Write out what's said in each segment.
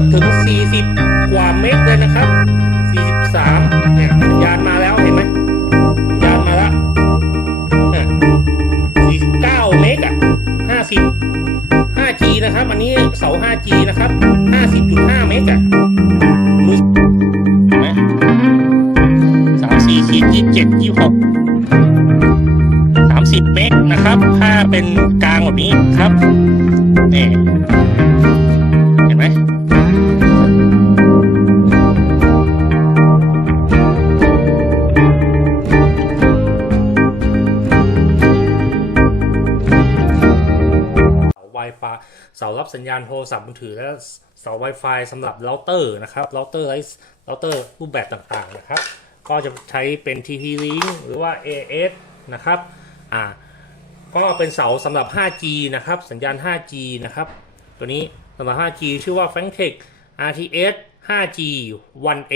ร์ตถึง 40 กว่าเมกเลยนะครับ 43 เนี่ยสัญญาณมาแล้วเห็นไหมสัญญาณมาแล้วเนี่ย49 เมกอะ50 5G นะครับ อันนี้เสา 5G นะครับ 50.5 เมกอะดูเห็นไหมสามสี่ขีดยี่สิบเจ็ดยี่หกสามสิบเมกนะครับ ถ้าเป็นกลางแบบนี้ครับนี่ สัญญาณโทรศัพท์มือถือ และเสา Wi-Fi สำหรับเราเตอร์นะครับเราเตอร์ไลท์เราเตอร์รูปแบบต่างๆนะครับ ก็จะใช้เป็น TP-Link หรือว่า AS นะครับอ่าก็เป็นเสาสำหรับ 5G นะครับ สัญญาณ 5G นะครับ ตัวนี้สำหรับ 5G ชื่อว่า f a n t e c RTS 5G 1A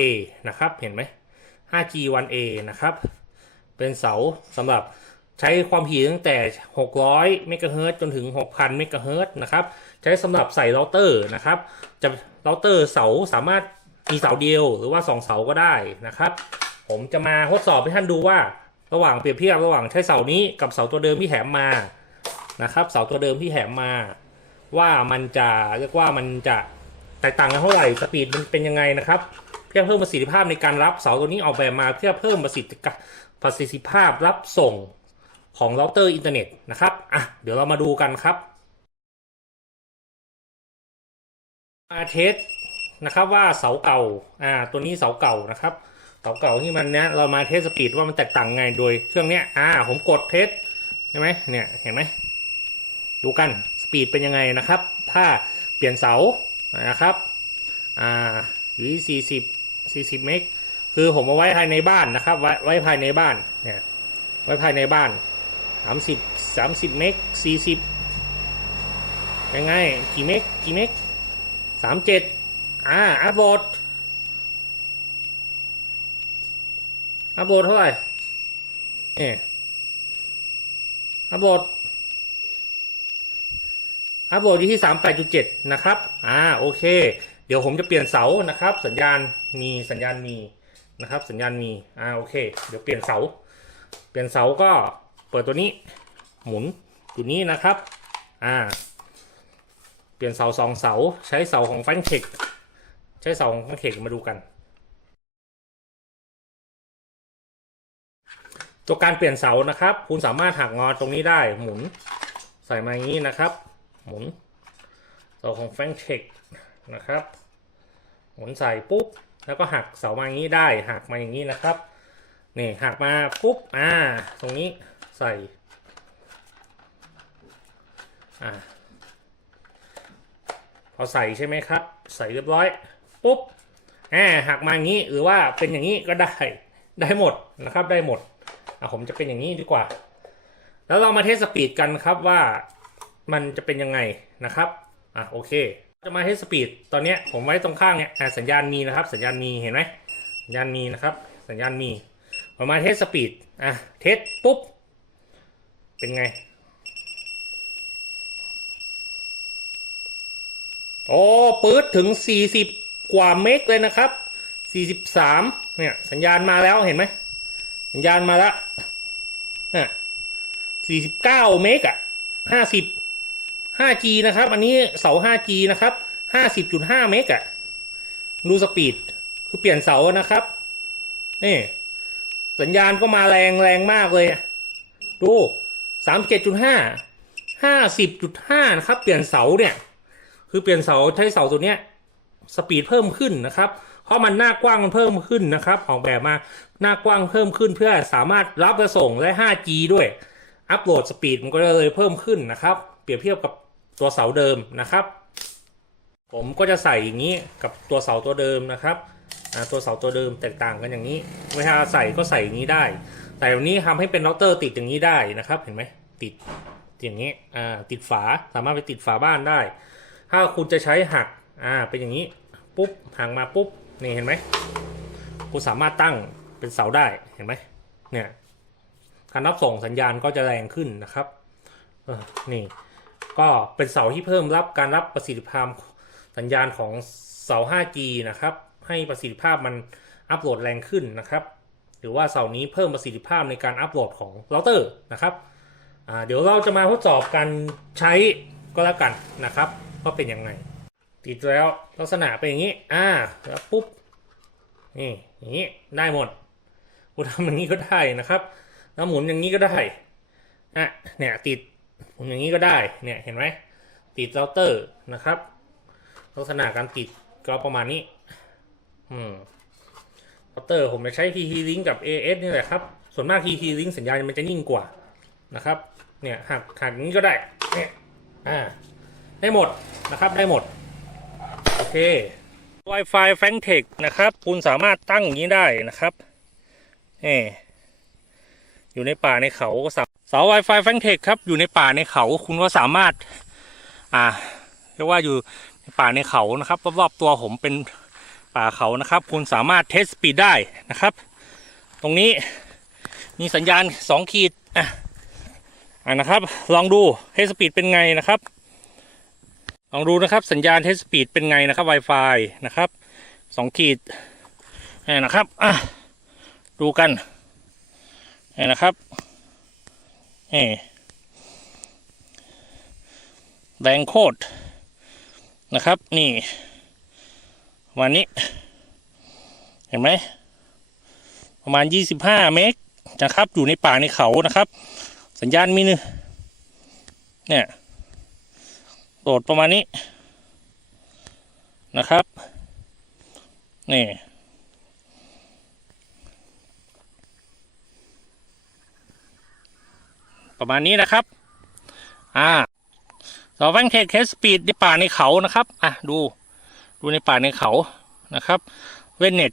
นะครับ เห็นไหม 5G 1A นะครับ เป็นเสาสำหรับใช้ความถี่ตั้งแต่ 600 เมกะเฮิรตจนถึง 6,000 เมกะเฮิรตนะครับ ใช้สำหรับใส่เราเตอร์นะครับ จะเราเตอร์เสาสามารถมีเสาเดียวหรือว่า 2 เสาก็ได้นะครับ ผมจะมาทดสอบให้ท่านดูว่า ระหว่างเปรียบเทียบระหว่างใช้เสานี้กับเสาตัวเดิมที่แถมมานะครับ เสาตัวเดิมที่แถมมา ว่ามันจะเรียกว่ามันจะแตกต่างกันเท่าไหร่สปีดมันเป็นยังไงนะครับเพื่อเพิ่มประสิทธิภาพในการรับเสาตัวนี้ออกแบบมาเพื่อเพิ่มประสิทธิประสิทธิภาพรับส่งของเราเตอร์อินเทอร์เน็ตนะครับอะเดี๋ยวเรามาดูกันครับ มาเทสนะครับว่าเสาเก่าอ่าตัวนี้เสาเก่านะครับเสาเก่าที่มันเนี้ยเรามาเทสสปีดว่ามันแตกต่างไงโดยเครื่องเนี้ยอ่าผมกดเทสใช่ไหมเนี่ยเห็นไหมดูกันสปีดเป็นยังไงนะครับ ถ้าเปลี่ยนเสานะครับอ่าอยู่ที่สี่สิบสี่สิบเมกคือผมเอาไว้ภายในบ้านนะครับ ไว้ไว้ภายในบ้านเนี่ยไว้ภายในบ้านสามสิบสามสิบเมกสี่สิบยังไงกี่เมกกี่เมก สามเจ็ดอ่าอัพโหลดอัพโหลดเท่าไหร่เอออัพโหลดอัพโหลดอยู่ที่สามแปดจุดเจ็ดนะครับ อ่าโอเค เดี๋ยวผมจะเปลี่ยนเสานะครับ สัญญาณมีสัญญาณมีนะครับ สัญญาณมีอ่าโอเค เดี๋ยวเปลี่ยนเสา เปลี่ยนเสาก็เปิดตัวนี้หมุนตัวนี้นะครับ อ่า เปลี่ยนเสาสองเสาใช้เสาของฟันเช็คใช้เสาของฟันเช็คมาดูกัน ตัวการเปลี่ยนเสานะครับ คุณสามารถหักงอตรงนี้ได้หมุนใส่มาอย่างนี้นะครับ หมุนเสาของแฟงเช็คนะครับ หมุนใส่ปุ๊บแล้วก็หักเสามาอย่างนี้ได้หักมาอย่างนี้นะครับนี่หักมาปุ๊บอ่าตรงนี้ใส่อ่า พอใส่ใช่ไหมครับ ใส่เรียบร้อยปุ๊บอ่าหักมาอย่างนี้หรือว่าเป็นอย่างนี้ก็ได้ได้หมดนะครับได้หมดอะผมจะเป็นอย่างนี้ดีกว่า แล้วเรามาเทสสปีดกันครับว่ามันจะเป็นยังไงนะครับอะโอเค จะมาเทสสปีดตอนเนี้ยผมไว้ตรงข้างเนี่ยสัญญาณมีนะครับ สัญญาณมีเห็นไหมสัญญาณมีนะครับ สัญญาณมีเรามาเทสสปีดอะเทสปุ๊บเป็นไง โอ้ปื๊ดถึง 40 กว่าเมกเลยนะครับ 43 เนี่ย สัญญาณมาแล้วเห็นไหม สัญญาณมาแล้วสี่สิบเมกอะห้าสิบห้า G นะครับ อันนี้เสา 5G นะครับห้าสิบจุดห้าเมกอะดูสปีด คือเปลี่ยนเสานะครับ นี่ สัญญาณก็มาแรงแรงมากเลย ดูสามเจ็ดจุดห้าห้าสิบจุดห้านะครับ เปลี่ยนเสาเนี่ย คือเปลี่ยนเสาใช้เสาตัวเนี้ยสปีดเพิ่มขึ้นนะครับ เพราะมันหน้ากว้างมันเพิ่มขึ้นนะครับ ออกแบบมาหน้ากว้างเพิ่มขึ้นเพื่อสามารถรับและส่งได้ 5G ด้วย อัปโหลดสปีดมันก็เลยเพิ่มขึ้นนะครับ เปรียบเทียบกับตัวเสาเดิมนะครับ ผมก็จะใส่อย่างนี้กับตัวเสาตัวเดิมนะครับตัวเสาตัวเดิมแตกต่างกันอย่างนี้ เวลาใส่ก็ใส่อย่างนี้ได้ แต่วันนี้ทำให้เป็นเราเตอร์ติดอย่างนี้ได้นะครับ เห็นไหมติดอย่างนี้ติดฝาสามารถไปติดฝาบ้านได้ ถ้าคุณจะใช้หักอ่าเป็นอย่างนี้ปุ๊บหักมาปุ๊บนี่เห็นไหมคุณสามารถตั้งเป็นเสาได้เห็นไหมเนี่ยการรับส่งสัญญาณก็จะแรงขึ้นนะครับนี่ก็เป็นเสาที่เพิ่มรับการรับประสิทธิภาพสัญญาณของเสา 5G นะครับ ให้ประสิทธิภาพมันอัปโหลดแรงขึ้นนะครับ หรือว่าเสานี้เพิ่มประสิทธิภาพในการอัปโหลดของเราเตอร์นะครับเดี๋ยวเราจะมาทดสอบการใช้ก็แล้วกันนะครับ ว่าเป็นยังไง ติดแล้วลักษณะเป็นอย่างนี้ อ่า แล้วปุ๊บ นี่ อย่างนี้ได้หมดกูทำอย่างนี้ก็ได้นะครับ แล้วหมุนอย่างนี้ก็ได้ อะ เนี่ยติดหมุนอย่างนี้ก็ได้ เนี่ยเห็นไหม ติดเราเตอร์นะครับ ลักษณะการติดก็ประมาณนี้ อืมเราเตอร์ผมจะใช้ TT Link กับ AS นี่แหละครับ ส่วนมาก TT Link สัญญาณมันจะนิ่งกว่านะครับ เนี่ยหักหักอย่างนี้ก็ได้ เนี่ย อ่า ได้หมดนะครับได้หมด โอเค Wi-Fi f a n t e c h นะครับ คุณสามารถตั้งอย่างนี้ได้นะครับนี่อยู่ในป่าในเขาก็สาเสา Wi-Fi f a n t e c h ครับ อยู่ในป่าในเขาคุณก็สามารถ อ่าเรียกว่าอยู่ในป่าในเขานะครับรอบๆตัวผมเป็นป่าเขานะครับ คุณสามารถเทสสปีดได้นะครับ ตรงนี้มีสัญญาณ 2 ขีดอะอ่านะครับ ลองดูเทสสปีดเป็นไงนะครับ ลองดูนะครับสัญญาณเทสปีดเป็นไงนะครับ Wi-Fi นะครับสองขีดนี่นะครับอะดูกันนี่นะครับนี่แรงโคตรนะครับ นี่วันนี้ เห็นไหมประมาณ 25 เมกนะครับ อยู่ในป่าในเขานะครับ สัญญาณมีนึเนี่ย โหลดประมาณนี้นะครับ นี่ประมาณนี้นะครับ อ่าเราแว่งเทคเทสปีดในป่าในเขานะครับ อะ ดู ดูในป่าในเขา นะครับเล่นเน็ต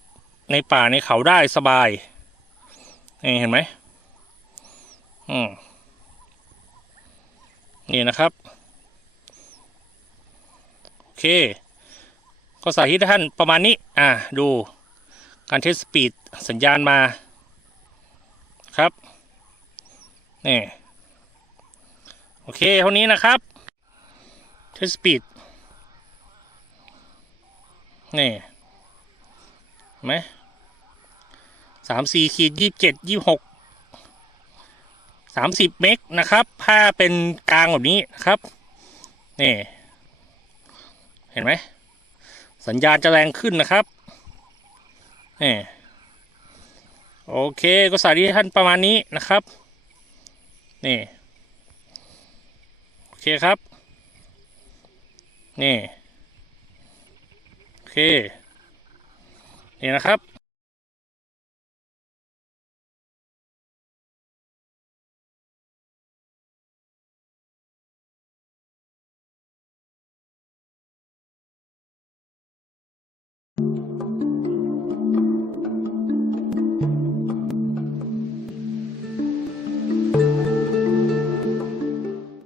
ในป่าในเขาได้สบาย นี่เห็นไหม อืม นี่นะครับ เค ก็สาธิตให้ท่านประมาณนี้ อ่า ดูการเทสสปีดสัญญาณมา ครับ นี่ โอเค เท่านี้นะครับ เทสสปีด นี่ไหมสามสี่ขีดยี่สิบเจ็ดยี่หกสามสิบเมกนะครับถ้าเป็นกลางแบบนี้นะครับ นี่ เห็นไหม สัญญาณจะแรงขึ้นนะครับนี่โอเคก็สาธิตให้ท่านประมาณนี้นะครับ นี่ โอเคครับ นี่ โอเค นี่นะครับ